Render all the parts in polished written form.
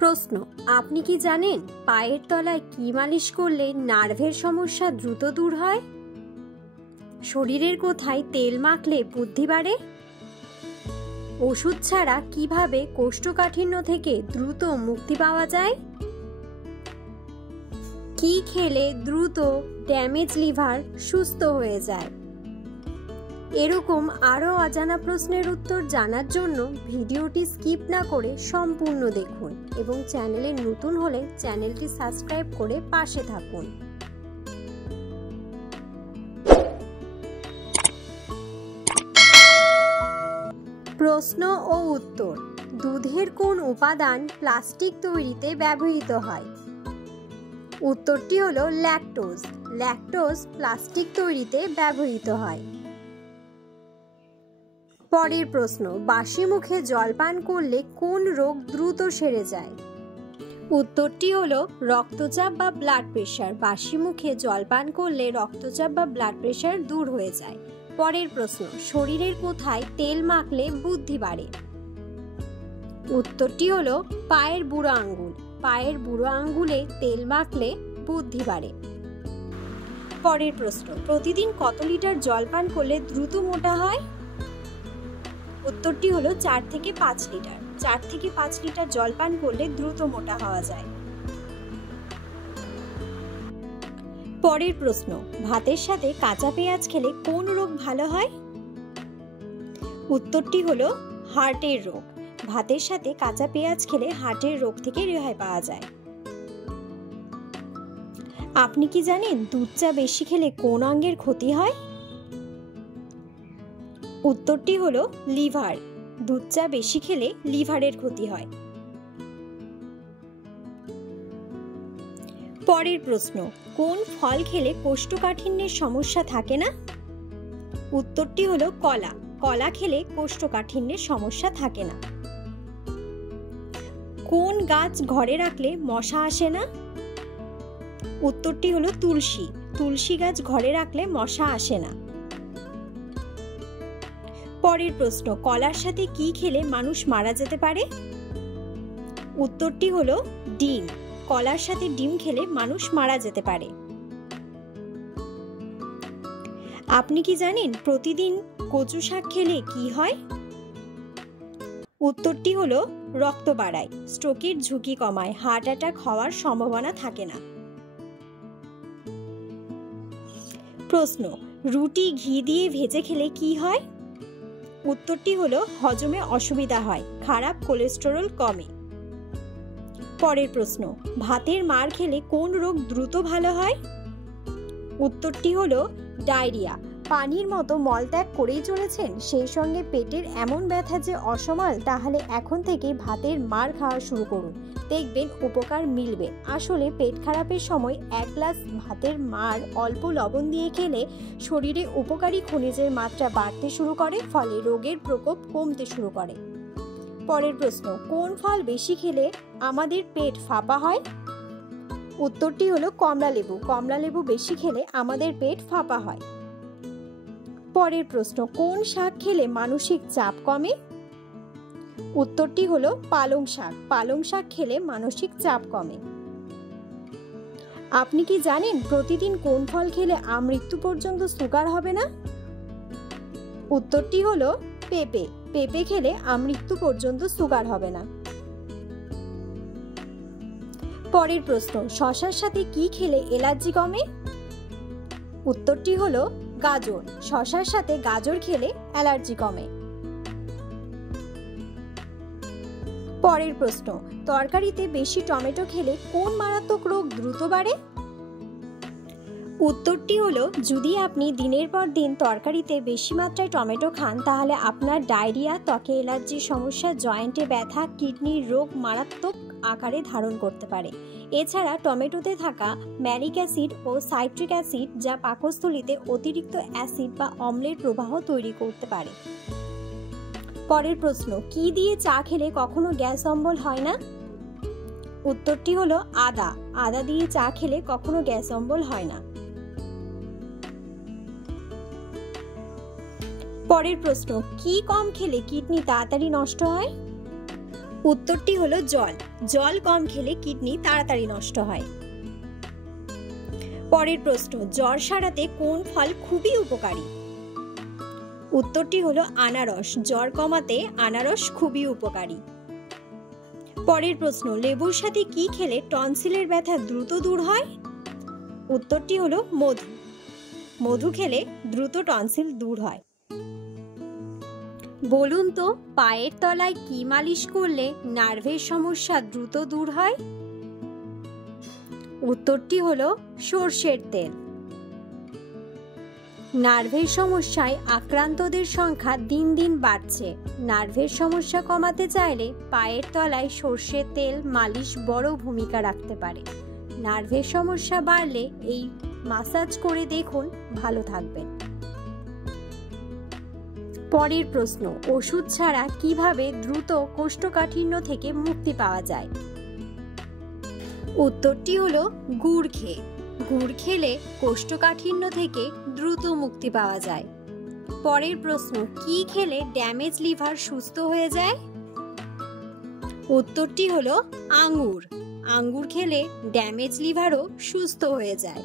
প্রশ্ন, আপনি কি জানেন পায়ের তলায় কি মালিশ করলে নার্ভের সমস্যা দ্রুত দূর হয়? শরীরের কোথায় তেল মাখলে বুদ্ধি বাড়ে? ওষুধ ছাড়া কিভাবে কোষ্ঠকাঠিন্য থেকে দ্রুত মুক্তি পাওয়া যায়? কি খেলে দ্রুত ড্যামেজ লিভার সুস্থ হয়ে যায়? এরকম আরও অজানা প্রশ্নের উত্তর জানার জন্য ভিডিওটি স্কিপ না করে সম্পূর্ণ দেখুন এবং চ্যানেলে নতুন হলে চ্যানেলটি সাবস্ক্রাইব করে পাশে থাকুন। প্রশ্ন ও উত্তর। দুধের কোন উপাদান প্লাস্টিক তৈরিতে ব্যবহৃত হয়? উত্তরটি হলো ল্যাকটোজ। ল্যাকটোজ প্লাস্টিক তৈরিতে ব্যবহৃত হয়। পরের প্রশ্ন, বাসি মুখে জল পান করলে কোন রোগ দ্রুত সেরে যায়? উত্তরটি হলো রক্তচাপ বা ব্লাড প্রেশার। বাসি মুখে জল পান করলে রক্তচাপ বা ব্লাড প্রেশার দূর হয়ে যায়। পরের প্রশ্ন, শরীরের কোথায় তেল মাখলে বুদ্ধি বাড়ে? উত্তরটি হলো পায়ের বুড়ো আঙ্গুল। পায়ের বুড়ো আঙ্গুলে তেল মাখলে বুদ্ধি বাড়ে। পরের প্রশ্ন, প্রতিদিন কত লিটার জল পান করলে দ্রুত মোটা হয়? উত্তরটি হলো 4 থেকে 5 লিটার। 4 থেকে 5 লিটার জল পান করলে দ্রুত মোটা হওয়া যায়। পরের প্রশ্ন, ভাতের সাথে কাঁচা পেঁয়াজ খেলে কোন রোগ ভালো হয়? উত্তরটি হলো হার্টের রোগ। ভাতের সাথে কাঁচা পেঁয়াজ খেলে হার্টের রোগ থেকে রেহাই পাওয়া যায়। আপনি কি জানেন দুধ চা বেশি খেলে কোন অঙ্গের ক্ষতি হয়? উত্তরটি হলো লিভার। দুধ চা বেশি খেলে লিভারের ক্ষতি হয়। পরের প্রশ্ন, কোন ফল খেলে কোষ্ঠকাঠিন্যের সমস্যা থাকে না? উত্তরটি হলো কলা। কলা খেলে কোষ্ঠকাঠিন্যের সমস্যা থাকে না। কোন গাছ ঘরে রাখলে মশা আসে না? উত্তরটি হলো তুলসী। তুলসী গাছ ঘরে রাখলে মশা আসে না। পরের প্রশ্ন, কলার সাথে কি খেলে মানুষ মারা যেতে পারে? উত্তরটি হলো ডিম। কলার সাথে ডিম খেলে মানুষ মারা যেতে পারে। আপনি কি জানেন প্রতিদিন কচু শাক খেলে কি হয়? উত্তরটি হলো রক্ত বাড়ায়, স্ট্রোকের ঝুঁকি কমায়, হার্ট অ্যাটাক হওয়ার সম্ভাবনা থাকে না। প্রশ্ন, রুটি ঘি দিয়ে ভেজে খেলে কি হয়? উত্তরটি হলো হজমে অসুবিধা হয়, খারাপ কোলেস্টেরল কমে। পরের প্রশ্ন, ভাতের মাড় খেলে কোন রোগ দ্রুত ভালো হয়? উত্তরটি হলো ডায়রিয়া। পানির মতো মলত্যাগ করেই চলেছেন, সেই সঙ্গে পেটের এমন ব্যথা যে অসমাল, তাহলে এখন থেকে ভাতের মাড় খাওয়া শুরু করুন, দেখবেন উপকার মিলবে। আসলে পেট খারাপের সময় 1 গ্লাস ভাতের মাড় অল্প লবণ দিয়ে খেলে শরীরে উপকারী খনিজের মাত্রা বাড়তে শুরু করে, ফলে রোগের প্রকোপ কমতে শুরু করে। পরের প্রশ্ন, কোন ফল বেশি খেলে আমাদের পেট ফাঁপা হয়? উত্তরটি হলো কমলা লেবু। কমলা লেবু বেশি খেলে আমাদের পেট ফাঁপা হয়। পরের প্রশ্ন, কোন শাক খেলে মানসিক চাপ কমে? উত্তরটি হলো পালং শাক। পালং শাক খেলে মানসিক চাপ কমে। আপনি কি জানেন প্রতিদিন কোন ফল খেলে আমৃত্যু পর্যন্ত সুগার হবে না? উত্তরটি হলো পেঁপে। পেঁপে খেলে আমৃত্যু পর্যন্ত সুগার হবে না। পরের প্রশ্ন, শসার সাথে কি খেলে অ্যালার্জি কমে? উত্তরটি হলো গাজর। শসার সাথে গাজর খেলে অ্যালার্জি কমে। পরের প্রশ্ন, তরকারিতে বেশি টমেটো খেলে কোন মারাত্মক রোগ দ্রুত বাড়ে? উত্তরটি হলো যদি আপনি দিনের পর দিন তরকারিতে বেশি মাত্রায় টমেটো খান, তাহলে আপনার ডায়রিয়া, ত্বকে অ্যালার্জির সমস্যা, জয়েন্টে ব্যথা, কিডনির রোগ মারাত্মক আকারে ধারণ করতে পারে। এছাড়া টমেটোতে থাকা ম্যালিক অ্যাসিড ও সাইট্রিক অ্যাসিড, যা পাকস্থলীতে অতিরিক্ত অ্যাসিড বা অম্লের প্রবাহ তৈরি করতে পারে। পরের প্রশ্ন, কি দিয়ে চা খেলে কখনো গ্যাস অম্বল হয় না? উত্তরটি হলো আদা। আদা দিয়ে চা খেলে কখনো গ্যাস অম্বল হয় না। পরের প্রশ্ন, কি কম খেলে কিডনি তাড়াতাড়ি নষ্ট হয়? উত্তরটি হলো জল। জল কম খেলে কিডনি তাড়াতাড়ি নষ্ট হয়। পরের প্রশ্ন, জ্বর সারাতে কোন ফল খুবই উপকারী? উত্তরটি হলো আনারস। জ্বর কমাতে আনারস খুবই উপকারী। পরের প্রশ্ন, লেবুর সাথে কি খেলে টনসিলের ব্যথা দ্রুত দূর হয়? উত্তরটি হলো মধু। মধু খেলে দ্রুত টনসিল দূর হয়। বলুন তো, পায়ের তলায় কি মালিশ করলে নার্ভের সমস্যা দ্রুত দূর হয়? উত্তরটি হলো সর্ষের তেল। নার্ভের সমস্যায় আক্রান্তদের সংখ্যা দিন দিন বাড়ছে। নার্ভের সমস্যা কমাতে চাইলে পায়ের তলায় সর্ষের তেল মালিশ বড় ভূমিকা রাখতে পারে। নার্ভের সমস্যা বাড়লে এই মাসাজ করে দেখুন, ভালো থাকবেন। পরের প্রশ্ন, ওষুধ ছাড়া কিভাবে দ্রুত কোষ্ঠকাঠিন্য থেকে মুক্তি পাওয়া যায়? উত্তরটি হলো গুড় খেয়ে। গুড় খেলে কোষ্ঠকাঠিন্য থেকে দ্রুত মুক্তি পাওয়া যায়। পরের প্রশ্ন, কি খেলে ড্যামেজ লিভার সুস্থ হয়ে যায়? উত্তরটি হলো আঙ্গুর। আঙ্গুর খেলে ড্যামেজ লিভারও সুস্থ হয়ে যায়।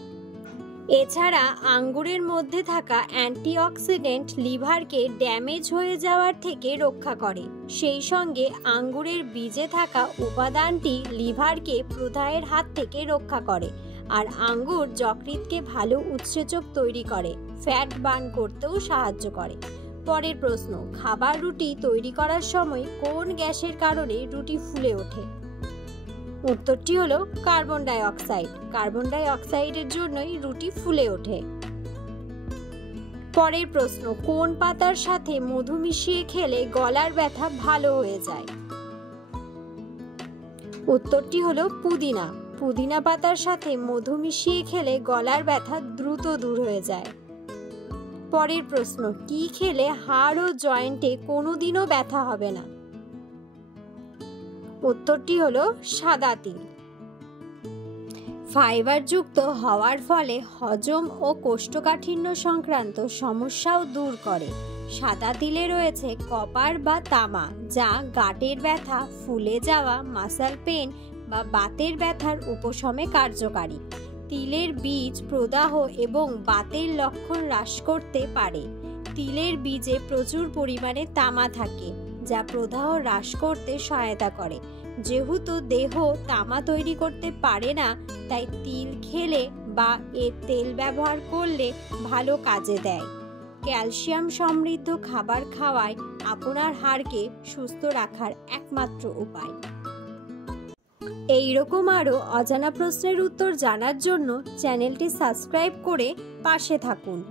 এছাড়া আঙ্গুরের মধ্যে থাকা অ্যান্টিঅক্সিডেন্ট লিভারকে ড্যামেজ হয়ে যাওয়ার থেকে রক্ষা করে। সেই সঙ্গে আঙ্গুরের বীজে থাকা উপাদানটি লিভারকে প্রদাহের হাত থেকে রক্ষা করে। আর আঙ্গুর যকৃৎকে ভালো উৎসেচক তৈরি করে, ফ্যাট বার্ন করতেও সাহায্য করে। পরের প্রশ্ন, খাবার রুটি তৈরি করার সময় কোন গ্যাসের কারণে রুটি ফুলে ওঠে? উত্তরটি হলো carbon die oxide. Carbon die অক্সাইডের জন্যই রুটি ফুলে ওঠে। পরের প্রশ্ন, কোন পাতার সাথে মধু মিশিয়ে খেলে গলার ব্যথা ভালো হয়ে যায়? উত্তরটি হলো পুদিনা। পুদিনা পাতার সাথে মধু মিশিয়ে খেলে গলার ব্যথা দ্রুত দূর হয়ে যায়। পরের প্রশ্ন, কি খেলে হাড় ও জয়েন্টে কোনোদিনও ব্যথা হবে না? উত্তরটি হলো সাদা তিল। ফাইবারযুক্ত হওয়ার ফলে হজম ও কোষ্ঠকাঠিন্য সংক্রান্ত সমস্যাও দূর করে। সাদা তিলে রয়েছে কপার বা তামা, যা গাঁটের ব্যথা, ফুলে যাওয়া, মাসল পেন বা বাতের ব্যথার উপশমে কার্যকারী। তিলের বীজ প্রদাহ এবং বাতের লক্ষণ হ্রাস করতে পারে। তিলের বীজে প্রচুর পরিমাণে তামা থাকে, যা প্রদাহ হ্রাস করতে সহায়তা করে। যেহেতু দেহ তামা তৈরি করতে পারে না, তাই তিল খেলে বা এর তেল ব্যবহার করলে ভালো কাজে দেয়। ক্যালসিয়াম সমৃদ্ধ খাবার খাওয়াই আপনার হাড়কে সুস্থ রাখার একমাত্র উপায়। এইরকম আরও অজানা প্রশ্নের উত্তর জানার জন্য চ্যানেলটি সাবস্ক্রাইব করে পাশে থাকুন।